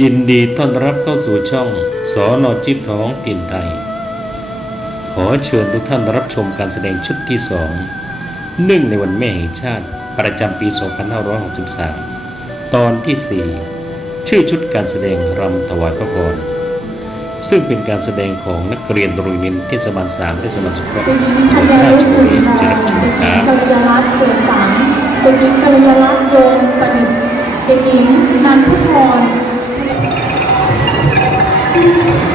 ยินดีต้อนรับเข้าสู่ช่องสอนอจิตท้องถิ่นไทย ขอเชิญทุกท่านรับชมการแสดงชุดที่สองเนื่องในวันแม่แห่งชาติประจำปี 2563 ตอนที่ 4 ชื่อชุดการแสดงรำถวายพระพรซึ่งเป็นการแสดงของนักเรียนโรงเรียนเทศบาล3เทศบาลสุขภาพเด็กหญิงจัชังหญวัดญารารุชณบุรีอินทจะรารับชมเด็กคหญิรังบกัลยารัตน์เกิดสังเด็กหญิงกัลยารัตน์โยมประดิษฐ์เด็กหญิงนันทุพร Thank you.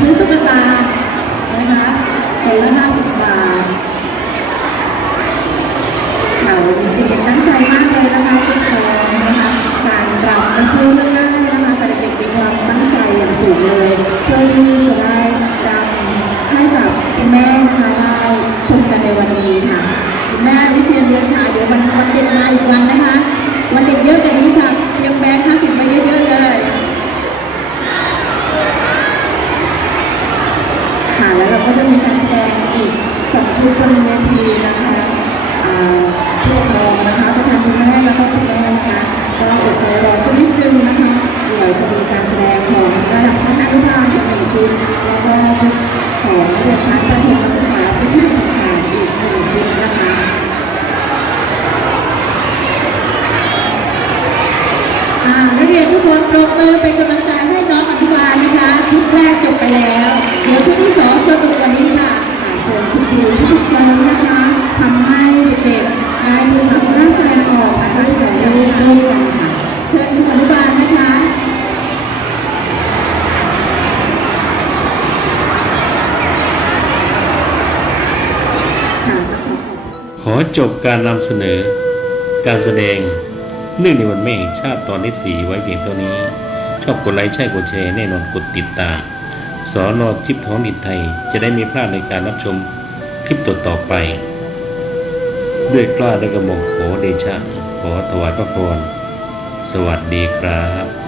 ซื้อตุ๊กตานะคะคนละห้าสิบบาทค่ะวันนี้เด็กๆตั้งใจมากเลยนะคะทุกคนนะคะการรำไม่ใช่เรื่องง่ายนะคะแต่เด็กๆมีความตั้งใจอย่างสูงเลยเพื่อที่จะได้รำให้กับคุณแม่นะคะได้ชมกันในวันนี้ค่ะคุณแม่วิเชียนเดือนฉายเดี๋ยววันวันเด็กมาอีกวันนะคะ วันเด็กเยอะกว่านี้ค่ะ รียนทุกคนปรบมือเป็นกำลังใจให้น้องอนุบาลนะคะ ชุดแรกจบไปแล้ว เดี๋ยวชุดที่สองสนุกว่านี้ค่ะเชิญคุณครูที่ฝึกซ้อมนะคะทำให้เด็กๆได้มีความกล้าแสดงออกนะคะที่เดี๋ยวเราเริ่มกันค่ะ เชิญคุณอนุบาลนะคะค่ะขอขอบขอจบการนำเสนอการแสดง เนื่องในวันแม่แห่งชาติตอนที่สี่ไว้เพียงเท่านี้ ชอบกดไลค์ใช่กดแชร์แน่นอนกดติดตามสอนอทิพย์ท้องดินไทย จะได้ไม่พลาดในการรับชมคลิปต่อต่อไป ด้วยกล้าและกระหม่อมขอเดชะขอถวายพระพรสวัสดีครับ